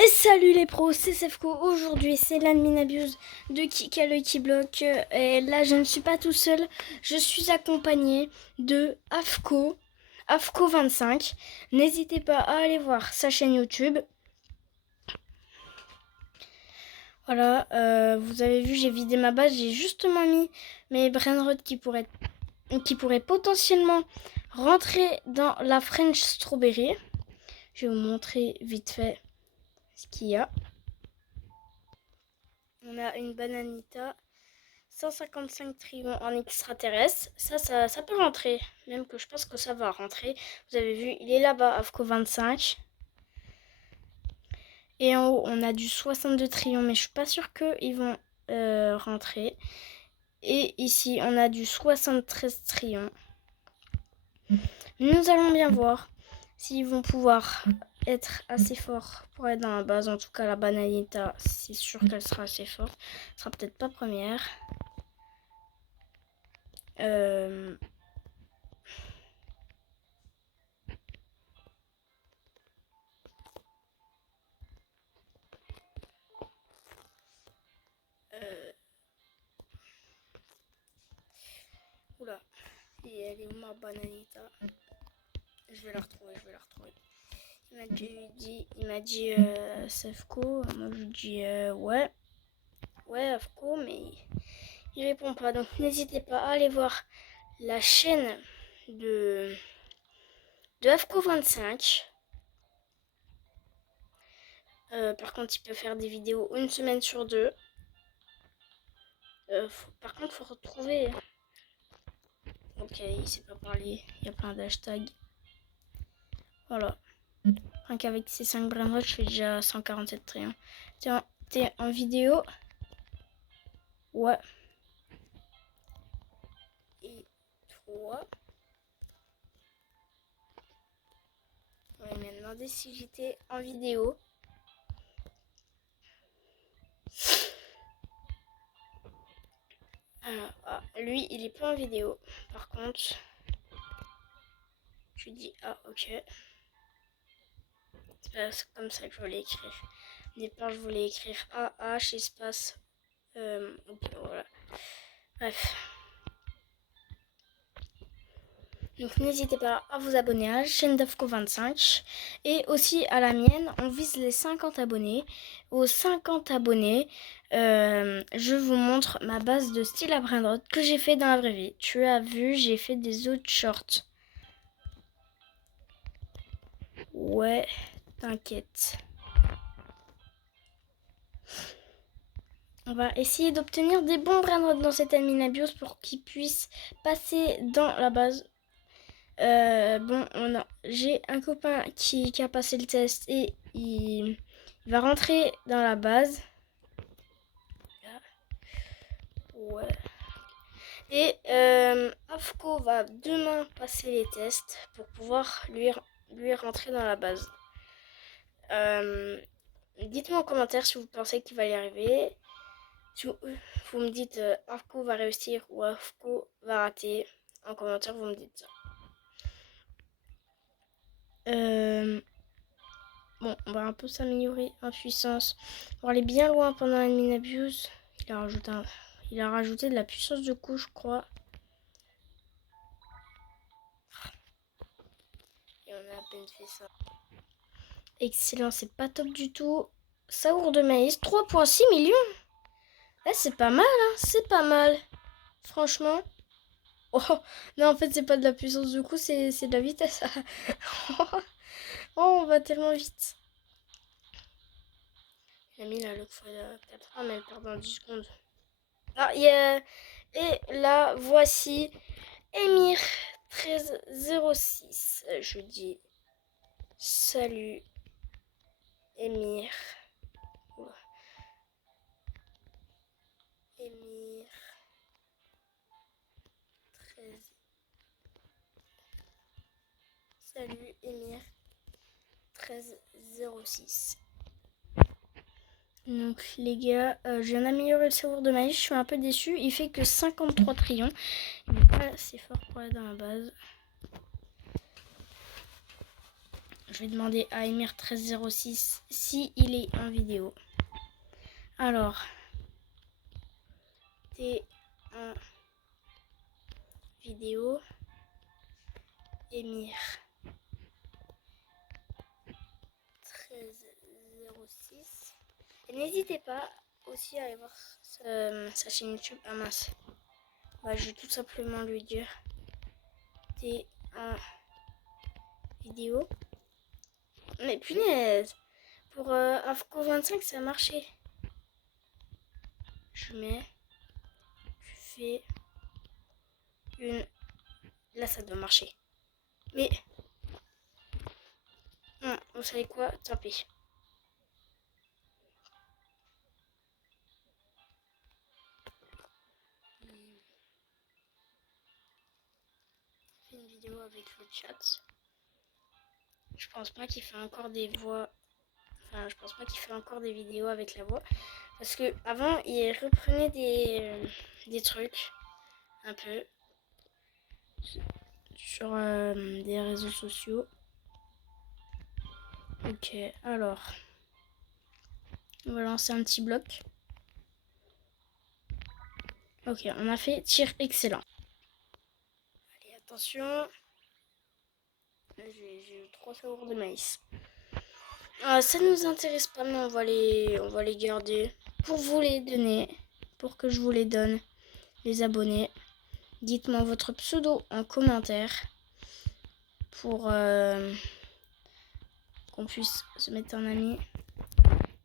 Et salut les pros, c'est Sefko. Aujourd'hui, c'est l'admin abuse de Kika le qui bloque. Et là, je ne suis pas tout seul. Je suis accompagné de Afko25. N'hésitez pas à aller voir sa chaîne YouTube. Voilà, vous avez vu, j'ai vidé ma base. J'ai justement mis mes brainrots qui pourraient potentiellement rentrer dans la French Strawberry. Je vais vous montrer vite fait ce qu'il y a. On a une bananita, 155 trillions en extraterrestre. Ça peut rentrer, même que je pense que ça va rentrer. Vous avez vu, il est là-bas, AFCO 25. Et en haut, on a du 62 trillions, mais je suis pas sûre qu'ils vont rentrer. Et ici, on a du 73 trillions. Nous allons bien voir s'ils vont pouvoir être assez forts pour être dans la base. En tout cas, la bananita, c'est sûr qu'elle sera assez forte. Elle sera peut-être pas première. Oula, et elle est où ma bananita? Je vais la retrouver. Il m'a dit Sefko. Moi je lui dis ouais Afko, mais il répond pas. Donc n'hésitez pas à aller voir la chaîne de Afko 25. Par contre, il peut faire des vidéos une semaine sur deux. Par contre, faut retrouver. Ok, il sait pas parler. Il y a plein d'hashtags. Voilà. Rien qu'avec ces 5 brainrots, je fais déjà 147 trillions. T'es en vidéo? Ouais. Et 3. Ouais, il m'a demandé si j'étais en vidéo. Alors, lui, il est pas en vidéo. Par contre, je lui dis ok. C'est comme ça que je voulais écrire. Au départ, je voulais écrire AH espace. Ok, voilà. Bref. Donc n'hésitez pas à vous abonner à la chaîne d'Afco25 et aussi à la mienne. On vise les 50 abonnés. Aux 50 abonnés, je vous montre ma base de style à brainrot que j'ai fait dans la vraie vie. Tu as vu, j'ai fait des autres shorts. Ouais, t'inquiète. On va essayer d'obtenir des bons brainrots dans cette admin abuse pour qu'ils puissent passer dans la base. J'ai un copain qui a passé le test et il va rentrer dans la base. Ouais. Et Afko va demain passer les tests pour pouvoir lui rentrer dans la base. Dites-moi en commentaire si vous pensez qu'il va y arriver. Si vous me dites Afko va réussir ou Afko va rater. En commentaire, vous me dites ça. Bon, on va un peu s'améliorer en puissance. Pour aller bien loin pendant l'admin abuse, il a rajouté de la puissance de coup, je crois. Et on a à peine fait ça. Excellent, c'est pas top du tout. Saour de maïs, 3,6 millions. Ouais, c'est pas mal, hein, c'est pas mal. Franchement. Oh, non, en fait, c'est pas de la puissance de coup, c'est de la vitesse. Oh, on va tellement vite. J'ai mis la log fois 4. Ah, mais elle perd dans 10 secondes. Ah, et là, voici Emir 1306. Je dis salut Emir. Emir 13. Salut Emir 1306. Donc les gars, je viens d'améliorer le savoir de maïs, je suis un peu déçue. Il fait que 53 trillions. Il n'est pas assez fort pour aller dans la base. je vais demander à Emir1306 si il est en vidéo. Alors, t'es en vidéo, Emir 1306. Et n'hésitez pas aussi à aller voir sa chaîne YouTube. Ah mince. Bah, je vais tout simplement lui dire t'es en vidéo. Mais punaise, pour AFCO 25 ça a marché. Je fais une. Là ça doit marcher. Mais non, vous savez quoi, tant pis. Une vidéo avec le chat. Je pense pas qu'il fait encore des voix. Enfin, je pense pas qu'il fait encore des vidéos avec la voix. Parce que avant, il reprenait des trucs un peu sur des réseaux sociaux. Ok, alors on va lancer un petit bloc. Ok, on a fait tir excellent. Allez, attention. J'ai eu 3 savoir de maïs. Ça ne nous intéresse pas, mais on va les garder pour vous les donner, pour que je vous les donne, les abonnés. Dites-moi votre pseudo en commentaire pour qu'on puisse se mettre en ami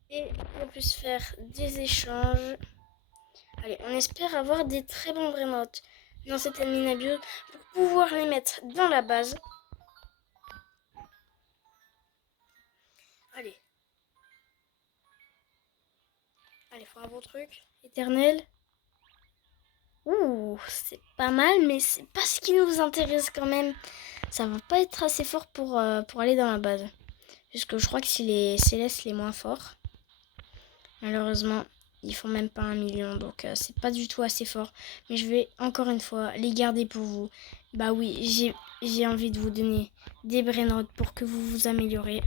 et qu'on puisse faire des échanges. Allez, on espère avoir des très bons Brainotes dans cette admin bio pour pouvoir les mettre dans la base. Allez. Allez, faut un bon truc. Éternel. Ouh, c'est pas mal, mais c'est pas ce qui nous intéresse quand même. Ça va pas être assez fort pour aller dans la base. Puisque je crois que c'est les célestes les moins forts. Malheureusement, ils font même pas 1 million, donc c'est pas du tout assez fort. Mais je vais encore une fois les garder pour vous. Bah oui, j'ai envie de vous donner des brainrots pour que vous vous améliorez.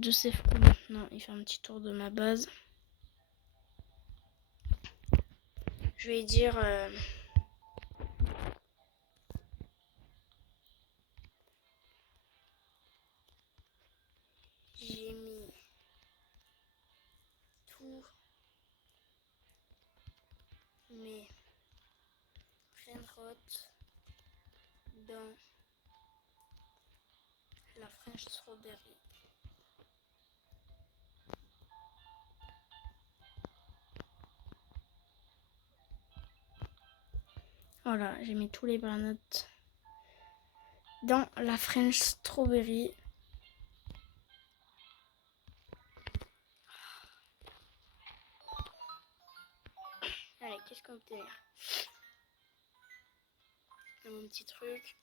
Joseph, non, il fait un petit tour de ma base. Je vais dire j'ai mis tous mes brainrots dans la French Strawberry. Voilà, j'ai mis tous les brainrots dans la French Strawberry. Allez, qu'est-ce qu'on peut tenir? Mon petit truc.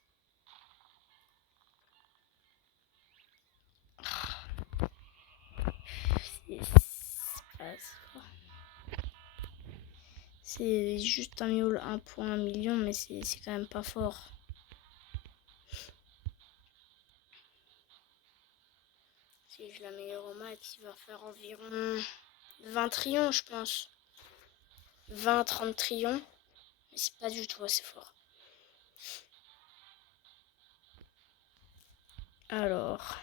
C'est juste un 1,1 million, mais c'est quand même pas fort. Si je l'améliore au max, il va faire environ 20 trillions, je pense. 20-30 trillions. Mais c'est pas du tout assez fort. Alors,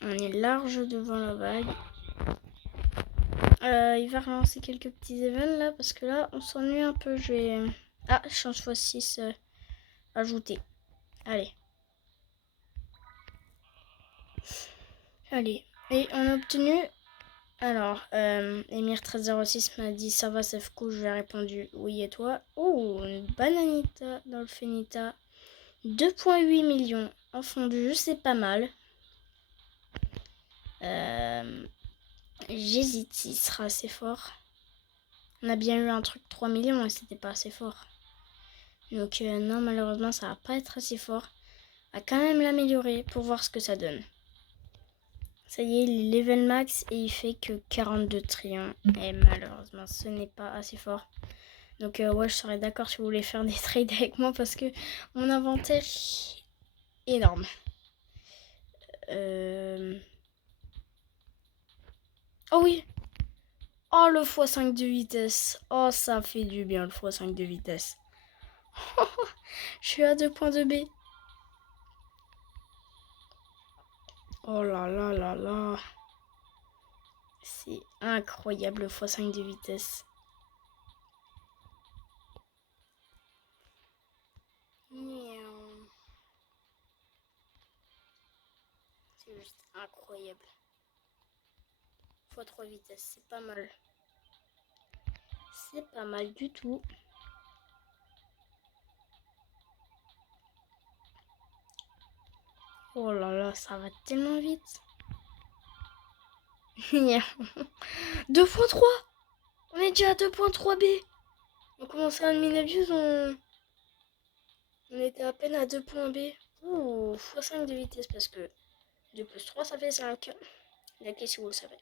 on est large devant la vague. Il va relancer quelques petits events là, parce que là, on s'ennuie un peu. Je vais... Ah, chance x6 ajouté. Allez. Allez. Et on a obtenu... Alors, Emir1306 m'a dit ça va, c'est cool. Je lui ai répondu oui et toi. Oh, une bananita dans le Fenita. 2,8 millions en fondu, c'est pas mal. J'hésite s'il sera assez fort. On a bien eu un truc 3 millions et c'était pas assez fort. Donc non, malheureusement, ça va pas être assez fort. On va quand même l'améliorer pour voir ce que ça donne. Ça y est, il est level max et il fait que 42 trillions. Et malheureusement, ce n'est pas assez fort. Donc ouais, je serais d'accord si vous voulez faire des trades avec moi parce que mon inventaire est énorme. Oh oui. Oh, le x5 de vitesse. Oh, ça fait du bien, le x5 de vitesse. Je suis à 2 points de B. Oh là là là là. C'est incroyable, le x5 de vitesse. C'est juste incroyable. x3 vitesse, c'est pas mal. C'est pas mal du tout. Oh là là, ça va tellement vite. 2.3. On est déjà à 2.3 B. On commence à admin abuse, on était à peine à 2 points B. Ouh, x5 de vitesse parce que 2 plus 3 ça fait 5. Likez si vous le savez.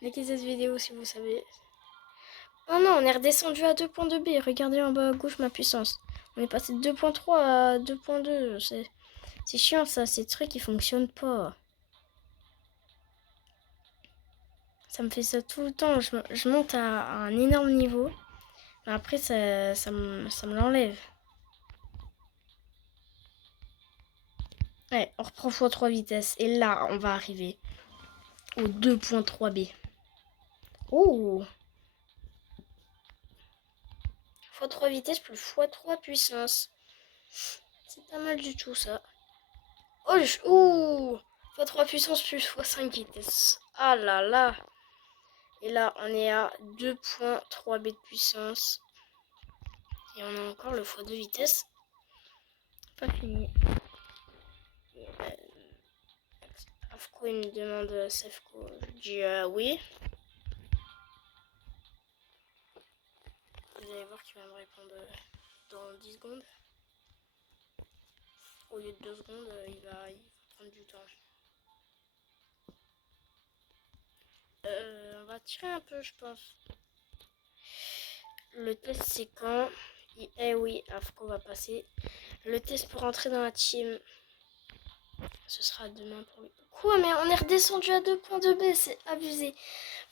Likez cette vidéo si vous savez. Oh non, on est redescendu à 2.2 B. Regardez en bas à gauche ma puissance. On est passé de 2.3 à 2.2. C'est chiant ça, ces trucs qui fonctionnent pas. Ça me fait ça tout le temps. Je monte à un énorme niveau. Mais après, ça me l'enlève. Ouais, on reprend x3 vitesse. Et là, on va arriver au 2.3 B. Oh, x3 vitesse plus x3 puissance. C'est pas mal du tout ça. Oh, ouh, x3 puissance plus x5 vitesse. Ah là là. Et là, on est à 2.3 B de puissance. Et on a encore le x2 vitesse. Pas fini. Afko, il me demande Sefko. Je dis oui. Vous allez voir qu'il va me répondre dans 10 secondes. Au lieu de 2 secondes, il va prendre du temps. On va tirer un peu, je pense. Le test, c'est quand? Eh oui, Afko va passer. Le test pour entrer dans la team, ce sera demain pour lui. Quoi? Mais on est redescendu à 2.2 B, c'est abusé.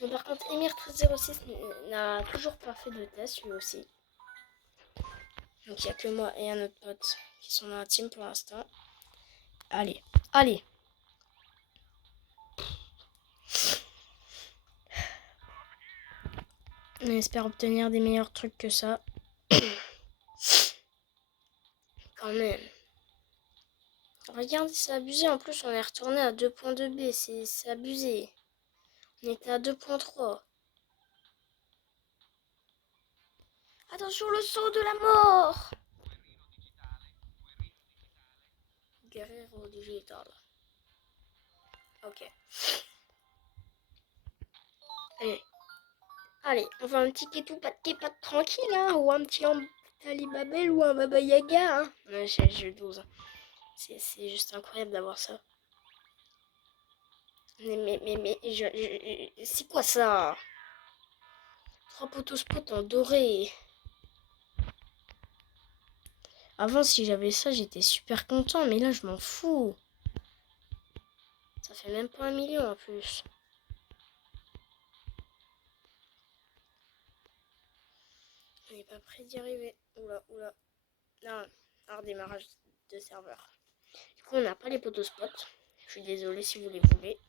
Bon, par contre, Emir1306 n'a toujours pas fait de test, lui aussi. Donc, il n'y a que moi et un autre pote qui sont dans la team pour l'instant. Allez, allez. On espère obtenir des meilleurs trucs que ça. Quand même. Regardez, c'est abusé. En plus, on est retourné à 2.2 B. C'est abusé. On était à 2.3. Attention, le saut de la mort! Guerrero digital. Ok. Allez. Allez, on va un petit kétou pas de tranquille, hein, ou un petit Alibabel ou un Baba Yaga, hein. Ouais, j'ai 12. C'est juste incroyable d'avoir ça. Mais, c'est quoi ça? 3 poteaux spot en doré. Avant, si j'avais ça, j'étais super content, mais là, je m'en fous. Ça fait même pas 1 million en plus. On n'est pas prêt d'y arriver. Oula, oula. Non, un redémarrage de serveur. Du coup, on n'a pas les poteaux spot. Je suis désolée si vous les voulez.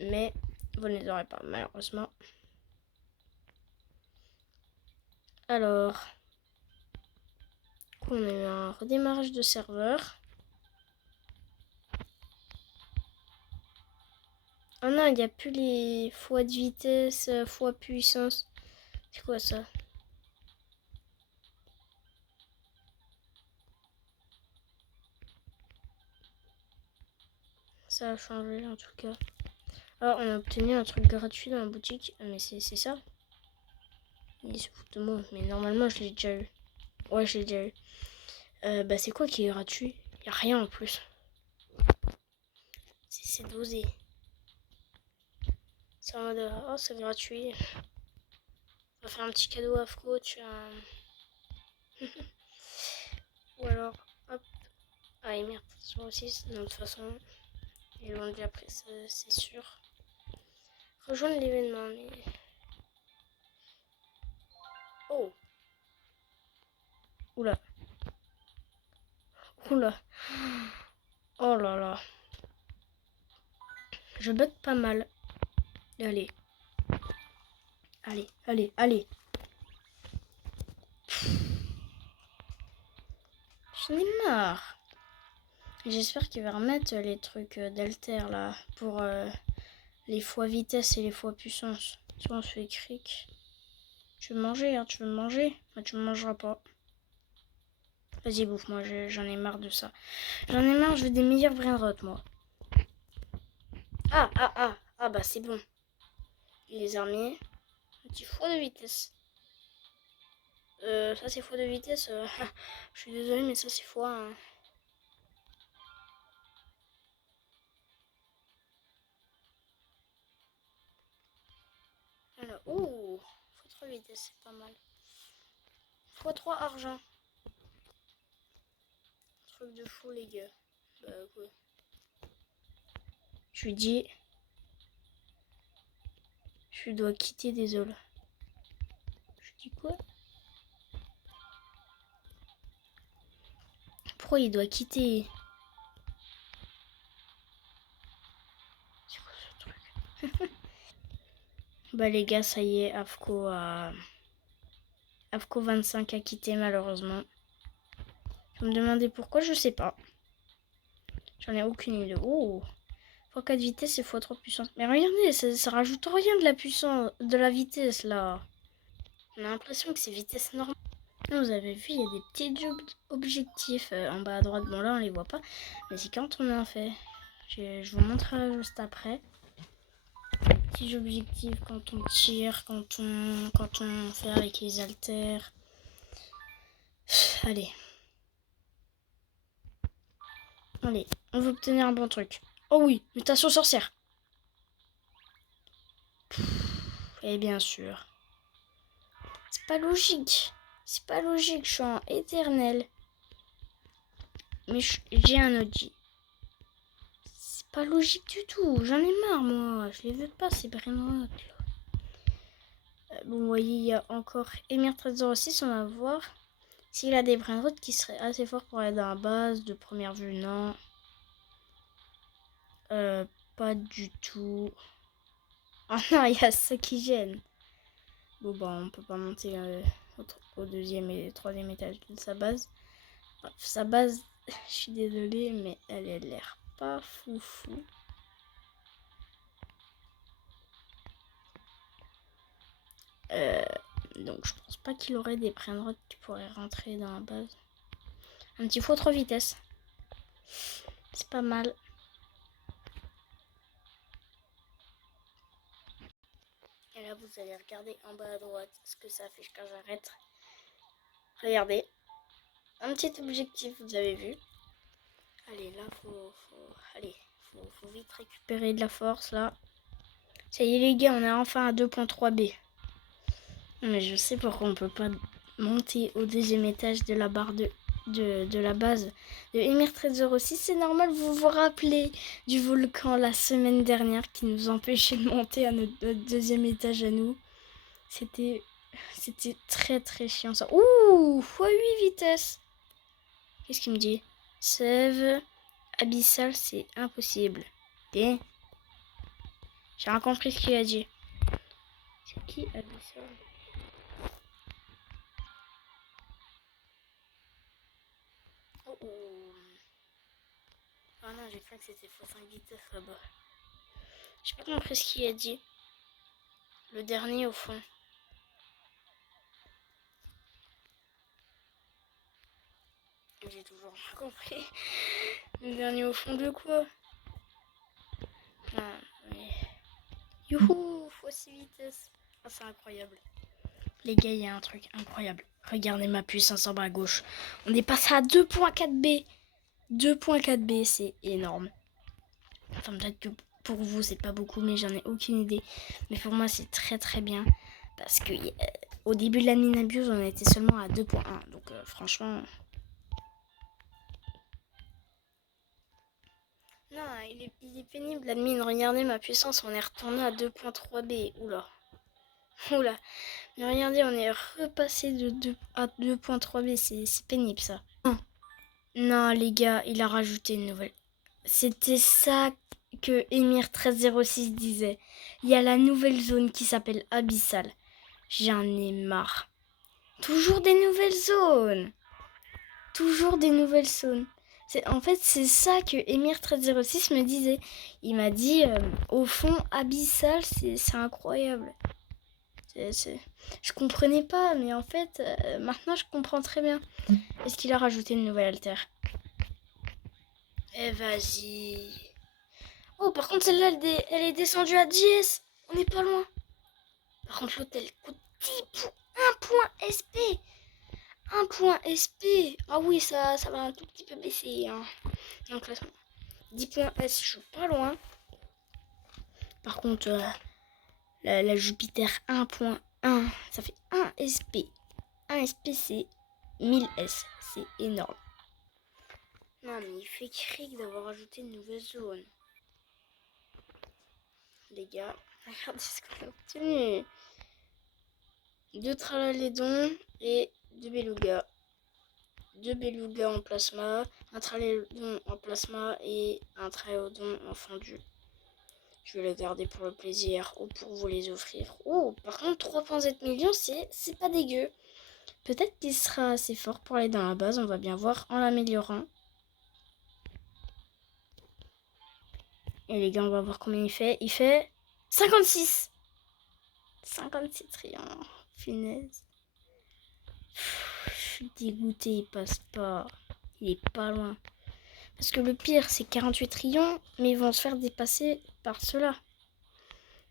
Mais vous ne les aurez pas, malheureusement. Alors, on a eu un redémarrage de serveur. Ah non, il n'y a plus les fois de vitesse, fois puissance. C'est quoi ça? Ça a changé en tout cas. Alors, on a obtenu un truc gratuit dans la boutique. Mais c'est ça? Il se fout de moi. Mais normalement, je l'ai déjà eu. Ouais, je l'ai déjà eu. Bah, c'est quoi qui est gratuit? Il n'y a rien en plus. C'est dosé. C'est en mode, oh, c'est gratuit. On va faire un petit cadeau à Afro, tu as... Ou alors, hop. Ah, et merde, 06, de toute façon, ils l'ont déjà pris, c'est sûr. Rejoindre l'événement, mais... Oh. Oula. Oula. Oh là là. Je bug pas mal. Allez. Allez, allez, allez. J'en ai marre. J'espère qu'il va remettre les trucs d'alter là pour les fois vitesse et les fois puissance. Soit on se fait cric. Tu veux manger, hein, tu veux manger? Bah, tu me mangeras pas. Vas-y, bouffe, moi j'en ai marre de ça. J'en ai marre, je veux des meilleurs brainrot, moi. Ah, bah c'est bon. Les armées. Un petit fois de vitesse. Ça c'est fois de vitesse. Je suis désolée, mais ça c'est fois. Hein. Alors, ouh, x3 vitesse, c'est pas mal. x3 argent. Truc de fou, les gars. Bah, quoi. Je lui dis. Je dois quitter, désolé. Je dis quoi? Pourquoi il doit quitter? C'est quoi ce truc? Bah, les gars, ça y est, AFCO 25 a quitté, malheureusement. Vous me demandez pourquoi, je sais pas. J'en ai aucune idée. Oh, x4 vitesse et x3 puissance. Mais regardez, ça rajoute rien de la puissance, de la vitesse là. On a l'impression que c'est vitesse normale. Vous avez vu, il y a des petits objectifs en bas à droite. Bon là on les voit pas, mais c'est quand on en fait. Je vous montrerai juste après. Les petits objectifs quand on tire, quand on fait avec les haltères. Allez. Allez, on veut obtenir un bon truc. Oh oui, mutation sorcière. Et bien sûr. C'est pas logique. C'est pas logique, je suis en éternel. Mais j'ai un Audi. C'est pas logique du tout. J'en ai marre, moi. Je les veux pas, ces brainrot. Bon, vous voyez, il y a encore Emir 1306. On va voir s'il a des brainrot qui seraient assez forts pour aller dans la base. De première vue, non. Pas du tout. Ah non, il y a ça qui gêne. Bon, bah, on peut pas monter au deuxième et troisième étage de sa base. Bref, sa base, je suis désolée, mais elle a l'air pas foufou. Donc je pense pas qu'il aurait des brainrot qui pourraient rentrer dans la base. Un petit x3 vitesse. C'est pas mal. Et là vous allez regarder en bas à droite ce que ça affiche quand j'arrête. Regardez. Un petit objectif, vous avez vu. Allez, là faut vite récupérer de la force là. Ça y est les gars, on est enfin à 2.3 B. Mais je sais pourquoi on peut pas monter au deuxième étage de la barre de la base de Emir 1306. C'est normal, vous vous rappelez du volcan la semaine dernière qui nous empêchait de monter à notre deuxième étage à nous. C'était très très chiant ça. Ouh, x8 vitesse. Qu'est-ce qu'il me dit? Save abyssal, c'est impossible. Et j'ai rien compris ce qu'il a dit. C'est qui abyssal? Oh. Ah non, j'ai cru que c'était x5 vitesse là-bas. J'ai pas compris ce qu'il a dit. Le dernier au fond. J'ai toujours pas compris. Le dernier au fond de quoi? Non, mais... Youhou, x6 vitesse. Ah, c'est incroyable. Les gars, il y a un truc incroyable. Regardez ma puissance en bas à gauche. On est passé à 2.4 B. 2.4 B, c'est énorme. Enfin, peut-être que pour vous, c'est pas beaucoup, mais j'en ai aucune idée. Mais pour moi, c'est très très bien. Parce que au début de la mine abuse, on était seulement à 2.1. Donc franchement... Non, il est pénible, l'admin. Regardez ma puissance, on est retourné à 2.3b. Oula. Oula. Mais regardez, on est repassé de 2 à 2.3b. C'est pénible, ça. Non. Non, les gars, il a rajouté une nouvelle. C'était ça que Emir1306 disait. Il y a la nouvelle zone qui s'appelle Abyssal. J'en ai marre. Toujours des nouvelles zones. Toujours des nouvelles zones. En fait, c'est ça que Emir1306 me disait. Il m'a dit, au fond, Abyssal, c'est incroyable. Je comprenais pas, mais en fait, maintenant, je comprends très bien. Est-ce qu'il a rajouté une nouvelle alter? Eh, vas-y. Oh, par contre, celle-là, elle est descendue à 10. On n'est pas loin. Par contre, l'autre, elle coûte 1 point SP. 1 point SP. Ah oui, ça va un tout petit peu baisser. Hein. Dans le classement. 10 points S, je suis pas loin. Par contre, la Jupiter 1.1, ça fait 1 SP. 1 SP, c'est 1000 S. C'est énorme. Non, mais il fait cric d'avoir ajouté une nouvelle zone. Les gars, regardez ce qu'on a obtenu. 2 Tralalédons et 2 Belugas. 2 Belugas en plasma, un Tralalédon en plasma et un Tralalédon en fondu. Je vais le garder pour le plaisir ou pour vous les offrir. Oh, par contre, 3.7 millions, c'est pas dégueu. Peut-être qu'il sera assez fort pour aller dans la base, on va bien voir en l'améliorant. Et les gars, on va voir combien il fait. Il fait 56. 56 triangles. Finesse. Je suis dégoûté, il passe pas. Il est pas loin. Parce que le pire, c'est 48 trions, mais ils vont se faire dépasser par cela.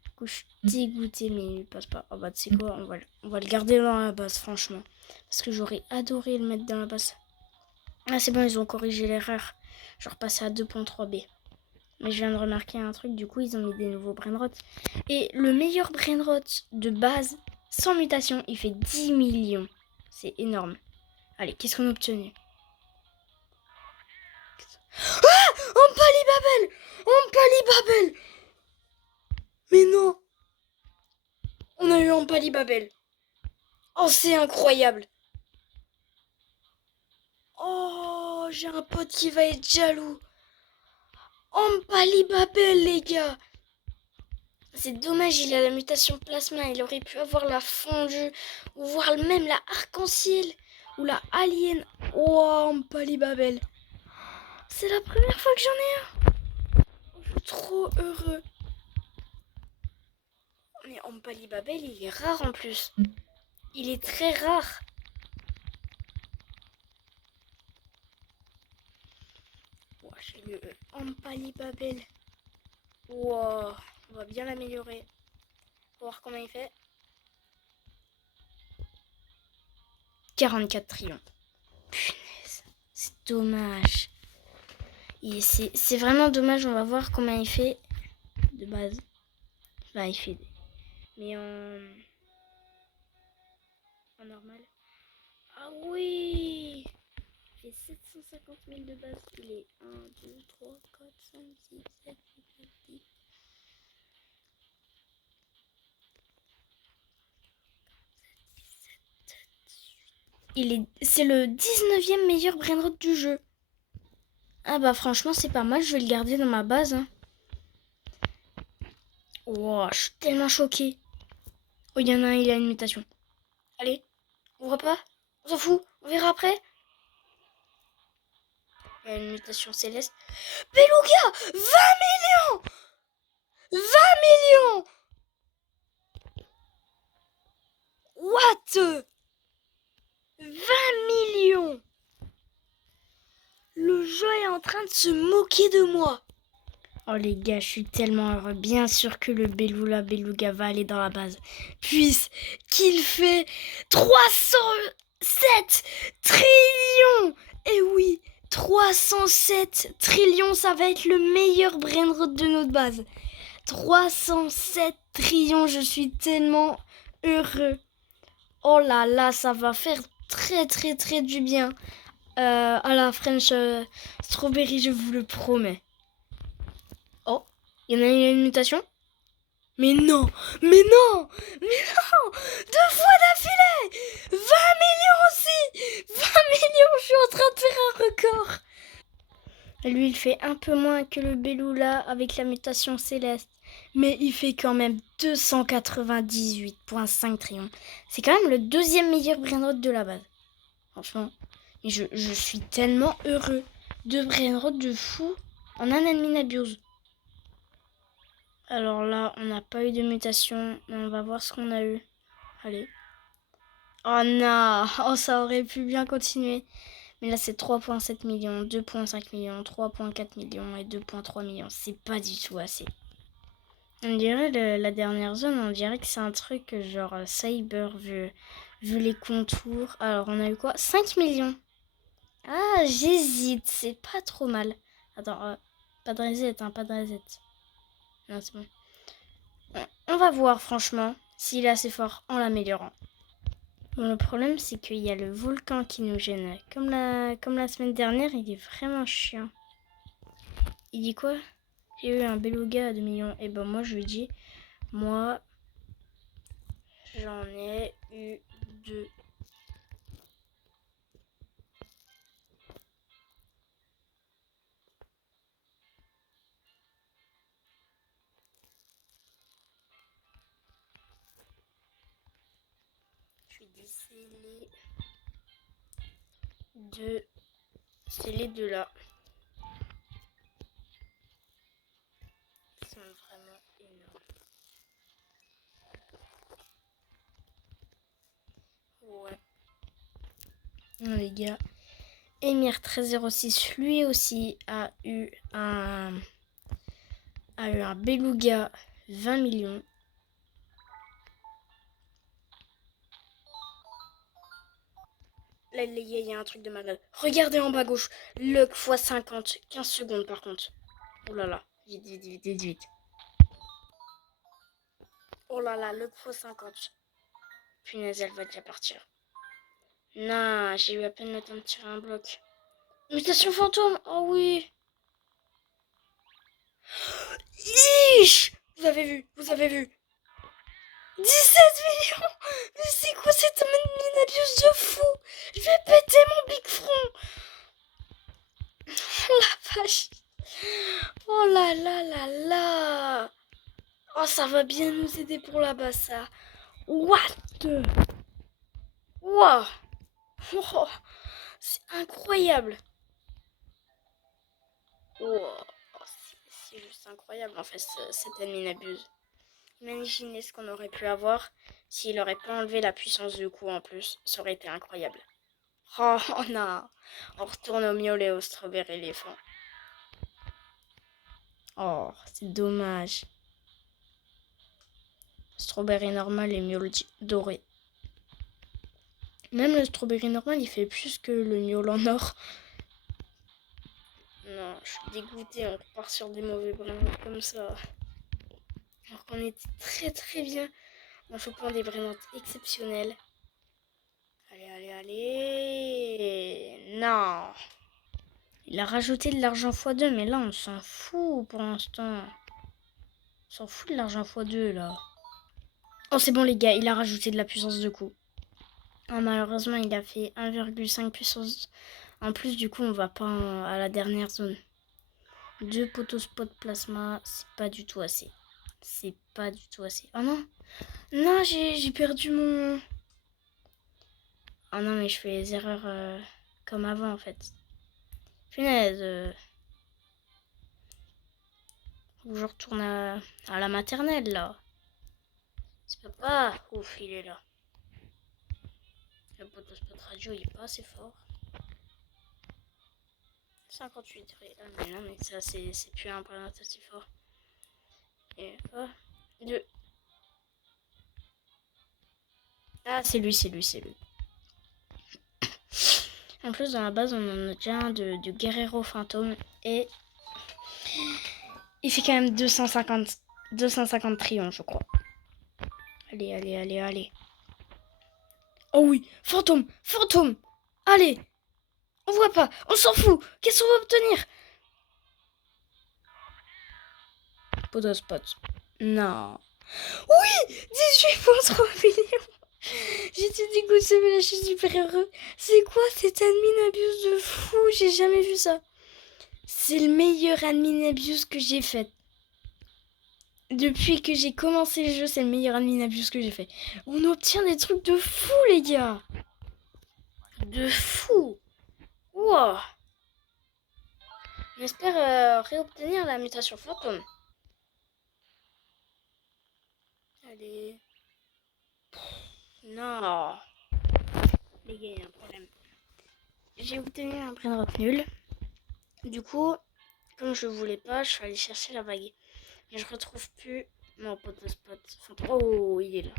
Du coup, je suis dégoûté, mais il passe pas. Oh bah, tu sais quoi, on va le garder dans la base, franchement. Parce que j'aurais adoré le mettre dans la base. Ah, c'est bon, ils ont corrigé l'erreur. Je repassais à 2.3b. Mais je viens de remarquer un truc, du coup, ils ont mis des nouveaux brainrots. Et le meilleur brainrot de base, sans mutation, il fait 10 millions. C'est énorme. Allez, qu'est-ce qu'on a obtenu? Ah, Ampalibabel! Ampalibabel! Mais non! On a eu Ampalibabel. Oh, c'est incroyable! Oh, j'ai un pote qui va être jaloux. Ampalibabel, les gars! C'est dommage, il a la mutation plasma. Il aurait pu avoir la fondue, ou voir même la arc-en-ciel, ou la alien. Oh, Ampalibabel! C'est la première fois que j'en ai un! Je suis trop heureux. Mais Ampalibabel, il est rare en plus. Il est très rare. Oh, j'ai le Ampalibabel. Wow, on va bien l'améliorer. Pour voir comment il fait. 44 trions. Punaise, c'est dommage. C'est vraiment dommage, on va voir comment il fait de base. Enfin, il fait. Mais en normal. Ah oui! Il fait 750 000 de base. Il est 1, 2, 3, 4, 5, 6, 7, 8, 9, 10. C'est le 19e meilleur brainrot du jeu. Ah bah franchement c'est pas mal, je vais le garder dans ma base. Hein. Wow, je suis tellement choquée. Oh, il y en a un, il a une mutation. Allez, on voit pas? On s'en fout, on verra après. Il y a une mutation céleste. Beluga! 20 millions! 20 millions! What? 20 millions! Le jeu est en train de se moquer de moi. Oh les gars, je suis tellement heureux. Bien sûr que le Beluga va aller dans la base. Puisqu'il fait 307 trillions. Et oui, 307 trillions, ça va être le meilleur brainrot de notre base. 307 trillions, je suis tellement heureux. Oh là là, ça va faire très très très du bien à la French Strawberry, je vous le promets. Il y en a une mutation. Mais non, mais non, mais non, 2 fois d'affilée, 20 millions aussi, 20 millions, je suis en train de faire un record. Lui, il fait un peu moins que le Belula avec la mutation céleste, mais il fait quand même 298,5 trillions. C'est quand même le deuxième meilleur brainrot de la base. Franchement, je suis tellement heureux. 2 brainrot de fou en un admin abuse. Alors là, on n'a pas eu de mutation, mais on va voir ce qu'on a eu. Allez. Oh non, oh ça aurait pu bien continuer. Mais là c'est 3,7 millions, 2,5 millions, 3,4 millions et 2,3 millions. C'est pas du tout assez. On dirait la dernière zone, on dirait que c'est un truc genre Cyber vu les contours. Alors on a eu quoi? 5 millions. Ah j'hésite, c'est pas trop mal. Attends, pas de reset, hein, pas de reset. Non c'est bon. On va voir franchement s'il est assez fort en l'améliorant. Bon, le problème, c'est qu'il y a le volcan qui nous gêne. Comme la semaine dernière, il est vraiment chiant. Il dit quoi? J'ai eu un beluga à 2 millions. Et ben moi, je lui dis, moi, j'en ai eu 2. Je lui dis, c'est les deux là. Ils sont vraiment énormes. Ouais. Non, les gars. Emir 1306, lui aussi a eu un beluga 20 millions. Là, les gars, il y a un truc de malade. Regardez en bas à gauche. Luck x 50. 15 secondes par contre. Oh là là. Vite. Oh là là, Luck x 50. Punaise, elle va déjà partir. Non, j'ai eu à peine le temps de tirer un bloc. Mutation fantôme. Oh oui. Ish. Vous avez vu. 17 millions. Mais c'est quoi cette minabuse de fou? Je vais péter mon big front. Oh la vache. Oh là là là là. Oh, ça va bien nous aider pour là-bas, ça. What? Wow. Oh, c'est incroyable. Oh, c'est juste incroyable, en fait, cette admin abuse. Imaginez ce qu'on aurait pu avoir s'il aurait pas enlevé la puissance de coup en plus. Ça aurait été incroyable. Oh, non. On retourne au miel et au strawberry éléphant. Oh, c'est dommage. Strawberry normal et miel doré. Même le strawberry normal, il fait plus que le miel en or. Non, je suis dégoûtée, on repart sur des mauvais brainrots comme ça. Alors qu'on était très bien en chopant des brainrots exceptionnels. Allez. Non. Il a rajouté de l'argent x2, mais là on s'en fout pour l'instant. On s'en fout de l'argent x2 là. Oh c'est bon les gars, il a rajouté de la puissance de coup. Oh, malheureusement il a fait 1,5 puissance. En plus du coup on va pas à la dernière zone. 2 poteaux spot plasma, c'est pas du tout assez. Oh non. Non, j'ai perdu mon... Oh non, mais je fais les erreurs comme avant en fait. Punaise. Faut que je retourne à la maternelle là. C'est papa. Ouf, il est là. Le poteau spot radio, il est pas assez fort. 58. Ah mais non, mais ça c'est plus un point aussi fort. Et 2. Ah, c'est lui. En plus, dans la base, on en a déjà un de Guerrero Fantôme. Et il fait quand même 250 trillions, je crois. Allez. Oh oui, fantôme. Allez, on voit pas, on s'en fout. Qu'est-ce qu'on va obtenir? Potospot. Non. Oui, 18,3 millions. J'étais dégoûtée, mais là, je suis super heureux. C'est quoi cet admin abuse de fou? J'ai jamais vu ça. C'est le meilleur admin abuse que j'ai fait. Depuis que j'ai commencé le jeu, c'est le meilleur admin abuse que j'ai fait. On obtient des trucs de fou, les gars. De fou. Wow. J'espère réobtenir la mutation fantôme. Allez. Non. Les gars, il y a un problème. J'ai obtenu un brainrot nul. Du coup, comme je voulais pas, je suis allée chercher la bague. Mais je retrouve plus mon Potospot fantôme. Oh, il est là.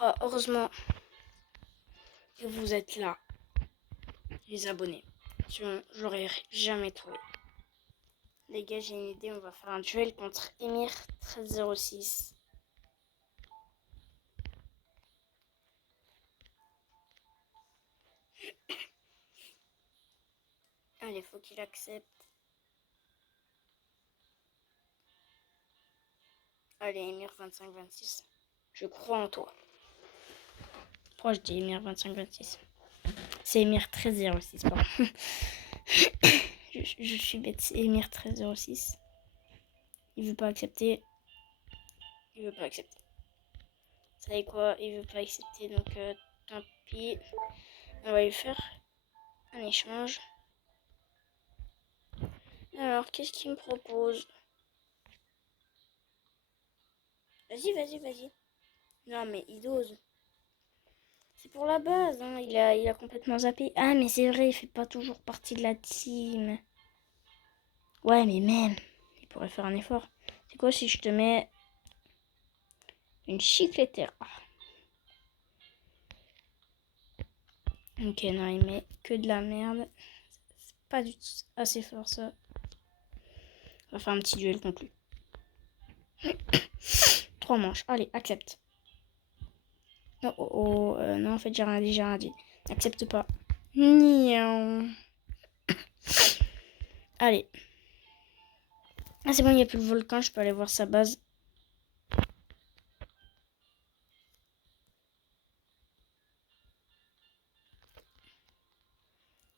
Oh, heureusement que vous êtes là, les abonnés. Sinon, je l'aurais jamais trouvé. Les gars, j'ai une idée. On va faire un duel contre Emir 1306. Allez, faut qu'il accepte. Allez, Emir 2526. Je crois en toi. Pourquoi je dis Emir 2526? C'est Emir 1306, pardon. je suis bête, c'est Emir 1306. Il veut pas accepter. Il veut pas accepter. Vous savez quoi? Il veut pas accepter, donc tant pis. On va lui faire un échange. Alors, qu'est-ce qu'il me propose? Vas-y, vas-y, vas-y. Non, mais il ose. C'est pour la base, hein. Il a complètement zappé. Ah, mais c'est vrai, il fait pas toujours partie de la team. Ouais, mais même, il pourrait faire un effort. C'est quoi si je te mets une chicletière? Ok, non, il met que de la merde. C'est pas du tout assez fort, ça. On va faire un petit duel contre lui. 3 manches. Allez, accepte. Oh, oh, oh. Non, en fait, j'ai rien dit. Accepte pas. Niaou. Allez. Ah, c'est bon, il n'y a plus le volcan. Je peux aller voir sa base.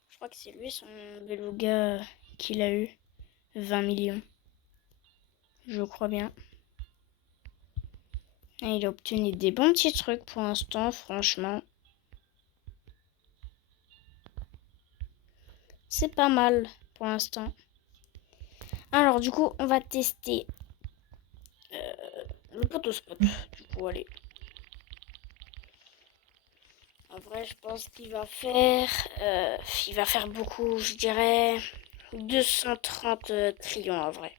Je crois que c'est lui, son beluga qu'il a eu. 20 millions. Je crois bien. Et il a obtenu des bons petits trucs pour l'instant, franchement. C'est pas mal pour l'instant. Alors, du coup, on va tester le Potospot. Du coup, allez. En vrai, je pense qu'il va faire beaucoup, je dirais 230 trillions en vrai.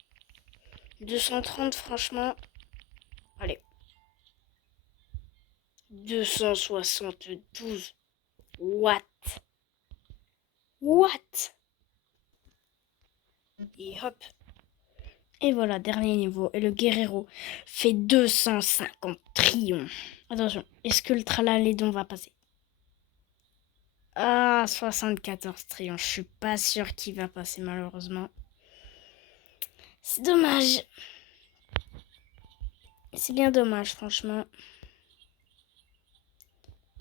230, franchement. Allez. 272. What? Et hop. Et voilà, dernier niveau. Et le Guerrero fait 250 trillions. Attention, est-ce que le Tralalédon va passer? Ah, 74 trillions. Je suis pas sûre qu'il va passer, malheureusement. C'est dommage. C'est bien dommage, franchement.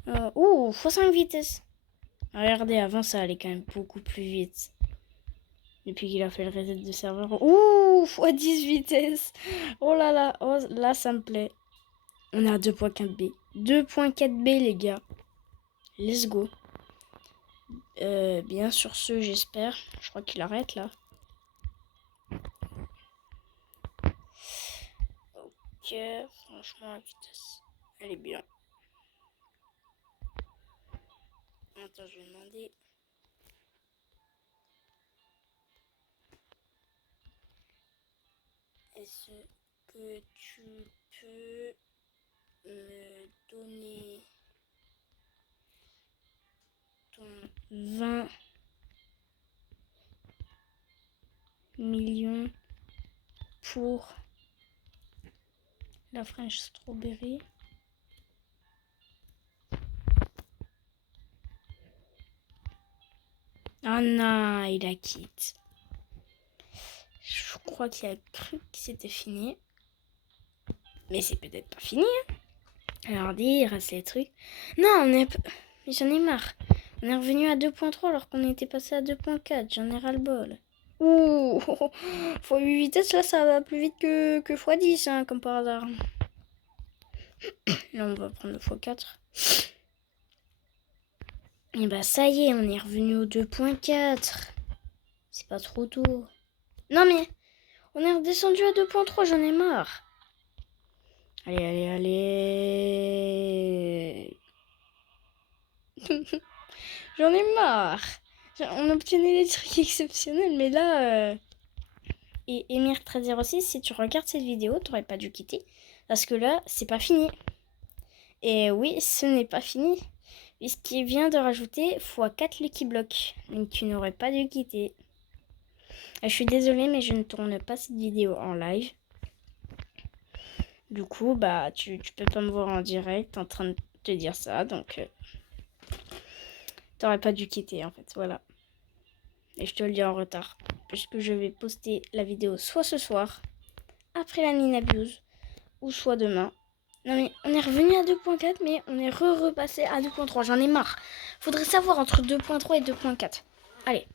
x5 vitesse. Regardez, avant ça allait quand même beaucoup plus vite. Depuis qu'il a fait le reset de serveur. x10 vitesse. Oh là là, oh, là ça me plaît. On est à 2.4B. 2.4B les gars. Let's go. Bien sur ce, j'espère. Je crois qu'il arrête là. Ok, franchement la vitesse, elle est bien. Attends, je vais demander. Est-ce que tu peux me donner ton 20 millions pour la French Strawberry? Oh non, il a quitté. Je crois qu'il a cru que c'était fini. Mais c'est peut-être pas fini. Hein. Alors il reste les trucs. Non, mais j'en ai marre. On est revenu à 2.3 alors qu'on était passé à 2.4. J'en ai ras-le-bol. Ouh, x8 vitesse, là, ça va plus vite que x10, hein, comme par hasard. Là, on va prendre le x4. Et bah, ça y est, on est revenu au 2.4. C'est pas trop tôt. Non, mais on est redescendu à 2.3, j'en ai marre. Allez, allez, allez. J'en ai marre. On obtenait des trucs exceptionnels, mais là... Et Emir1306, si tu regardes cette vidéo, t'aurais pas dû quitter. Parce que là, c'est pas fini. Et oui, ce n'est pas fini. Puisqu'il vient de rajouter x4 Lucky Block. Donc tu n'aurais pas dû quitter. Je suis désolée, mais je ne tourne pas cette vidéo en live. Du coup, bah, tu peux pas me voir en direct en train de te dire ça. Donc, t'aurais pas dû quitter, en fait. Voilà. Et je te le dis en retard. Puisque je vais poster la vidéo soit ce soir, après la mine abuse, ou soit demain. Non mais on est revenu à 2.4, mais on est repassé à 2.3. J'en ai marre. Faudrait savoir entre 2.3 et 2.4. Allez.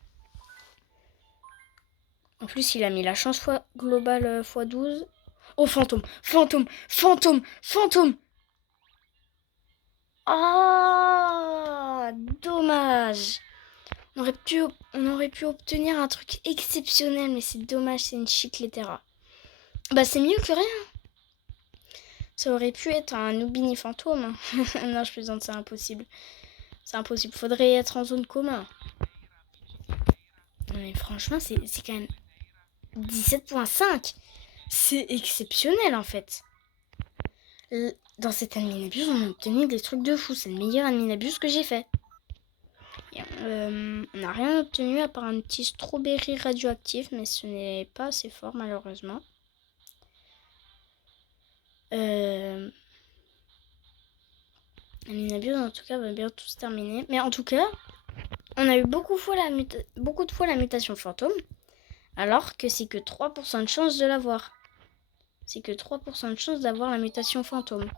En plus, il a mis la chance globale x12. Oh, fantôme, fantôme, fantôme, fantôme. Ah, dommage. On aurait pu obtenir un truc exceptionnel, mais c'est dommage, c'est une chicletera. Bah, c'est mieux que rien. Ça aurait pu être un Nubini fantôme. Non, je plaisante, c'est impossible. C'est impossible. Faudrait être en zone commun. Non, mais franchement, c'est quand même 17.5. C'est exceptionnel, en fait. Dans cette adminabuse, on a obtenu des trucs de fou. C'est le meilleur adminabuse que j'ai fait. On n'a rien obtenu à part un petit strawberry radioactif, mais ce n'est pas assez fort, malheureusement. Adminabuse, en tout cas, va bientôt se terminer. Mais en tout cas, on a eu beaucoup de fois la mutation fantôme, alors que c'est que 3% de chance de l'avoir. C'est que 3% de chance d'avoir la mutation fantôme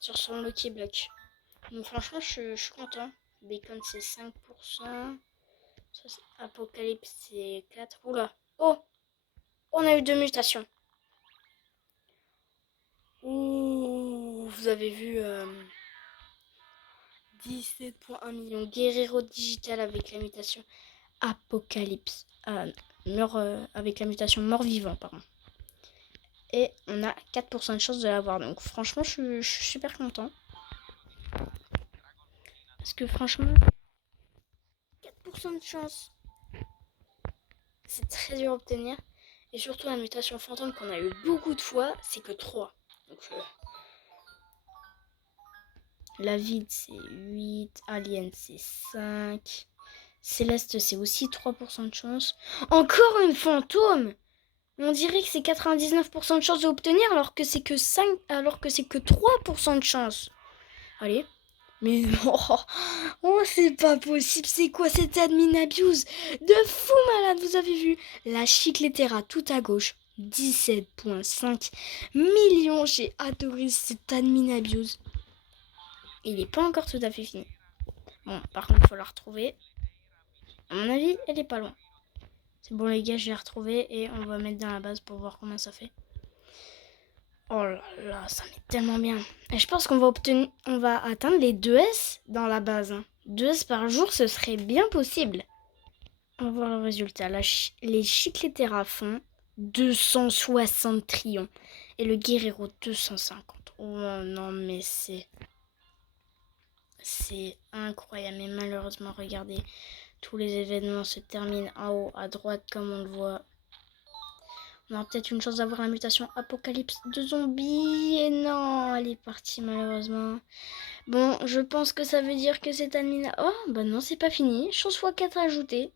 sur son Lucky Block. Donc franchement, je suis content. Bacon, c'est 5%. Apocalypse, c'est 4%. Oula. Oh, on a eu 2 mutations. Ouh, vous avez vu 17.1 millions. Guerrero digital avec la mutation Apocalypse. Avec la mutation mort-vivant, pardon. Et on a 4% de chance de l'avoir. Donc franchement, je suis super content. Parce que franchement, 4% de chance, c'est très dur à obtenir. Et surtout la mutation fantôme qu'on a eu beaucoup de fois, c'est que 3. Donc la vide c'est 8, alien c'est 5, céleste c'est aussi 3% de chance. Encore une fantôme. On dirait que c'est 99% de chance d'obtenir alors que c'est que 3% de chance. Allez. Mais non, oh, c'est pas possible, c'est quoi cette admin abuse de fou malade, vous avez vu la chicletera tout à gauche, 17.5 millions, j'ai adoré cette admin abuse. Il n'est pas encore tout à fait fini. Bon, par contre, il faut la retrouver. À mon avis, elle est pas loin. C'est bon les gars, je l'ai retrouvée et on va mettre dans la base pour voir combien ça fait. Oh là là, ça met tellement bien. Et je pense qu'on va atteindre les 2S dans la base. 2S par jour, ce serait bien possible. On va voir le résultat. Les chicletera font 260 trillions. Et le Guerrero 250. Oh non, mais c'est incroyable. Mais malheureusement, regardez, tous les événements se terminent en haut à droite comme on le voit. On aura peut-être une chance d'avoir la mutation Apocalypse de zombies. Et non, elle est partie malheureusement. Bon, je pense que ça veut dire que cette admin... Oh, bah non, c'est pas fini. Chance x4 ajoutée.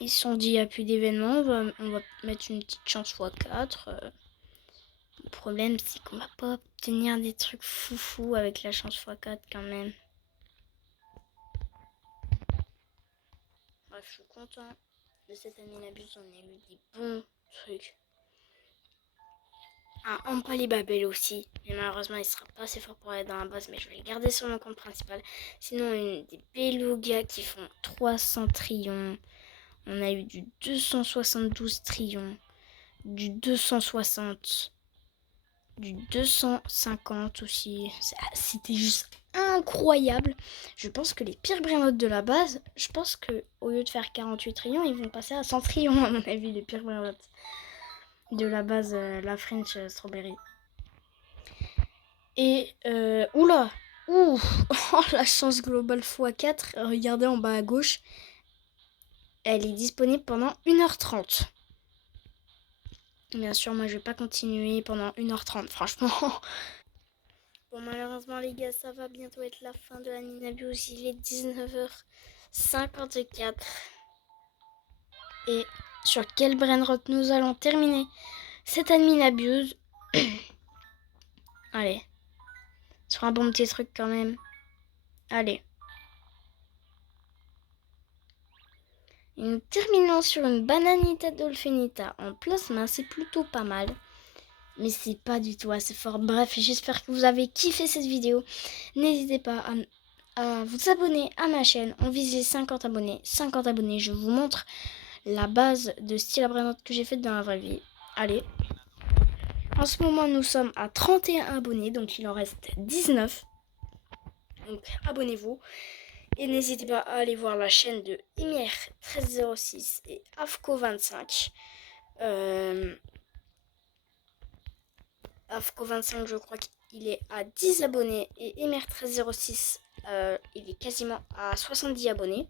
Ils se sont dit, il n'y a plus d'événements. On va mettre une petite chance x4. Le problème, c'est qu'on va pas obtenir des trucs foufou avec la chance x4 quand même. Bref, je suis content de cette admin abuse. On a eu des bons trucs. un Ampali Babel aussi. Mais malheureusement, il sera pas assez fort pour aller dans la base, mais je vais le garder sur mon compte principal. Sinon, des Beluga qui font 300 trillions. On a eu du 272 trillions, du 260, du 250 aussi. C'était juste incroyable. Je pense que les pires brainottes de la base, je pense que au lieu de faire 48 trillions, ils vont passer à 100 trillions à mon avis, les pires brainottes de la base, la French Strawberry. Et oula, ouh, oh, la chance globale x4, regardez en bas à gauche, elle est disponible pendant 1h30. Bien sûr, moi je vais pas continuer pendant 1h30, franchement. Bon, malheureusement, les gars, ça va bientôt être la fin de la Ninabius. Il est 19h54. Et sur quel brainrot nous allons terminer cette Ninabius. Allez, sur un bon petit truc quand même. Allez. Et nous terminons sur une Bananita Dolphinita en plasma, c'est plutôt pas mal. Mais c'est pas du tout assez fort. Bref, j'espère que vous avez kiffé cette vidéo. N'hésitez pas à vous abonner à ma chaîne. On vise les 50 abonnés. 50 abonnés, je vous montre la base de style à brainotte que j'ai faite dans la vraie vie. Allez. En ce moment, nous sommes à 31 abonnés, donc il en reste 19. Donc abonnez-vous. Et n'hésitez pas à aller voir la chaîne de Imier1306 et Afco25. Afco25, je crois qu'il est à 10 abonnés. Et Imier1306, il est quasiment à 70 abonnés.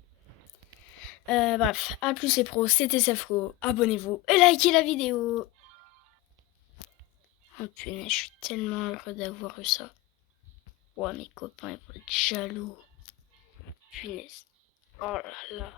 Bref, à plus les pros, c'était Safco. Abonnez-vous et likez la vidéo. Oh punaise, je suis tellement heureux d'avoir eu ça. Ouais, mes copains, ils vont être jaloux. Punaise. Oh là là.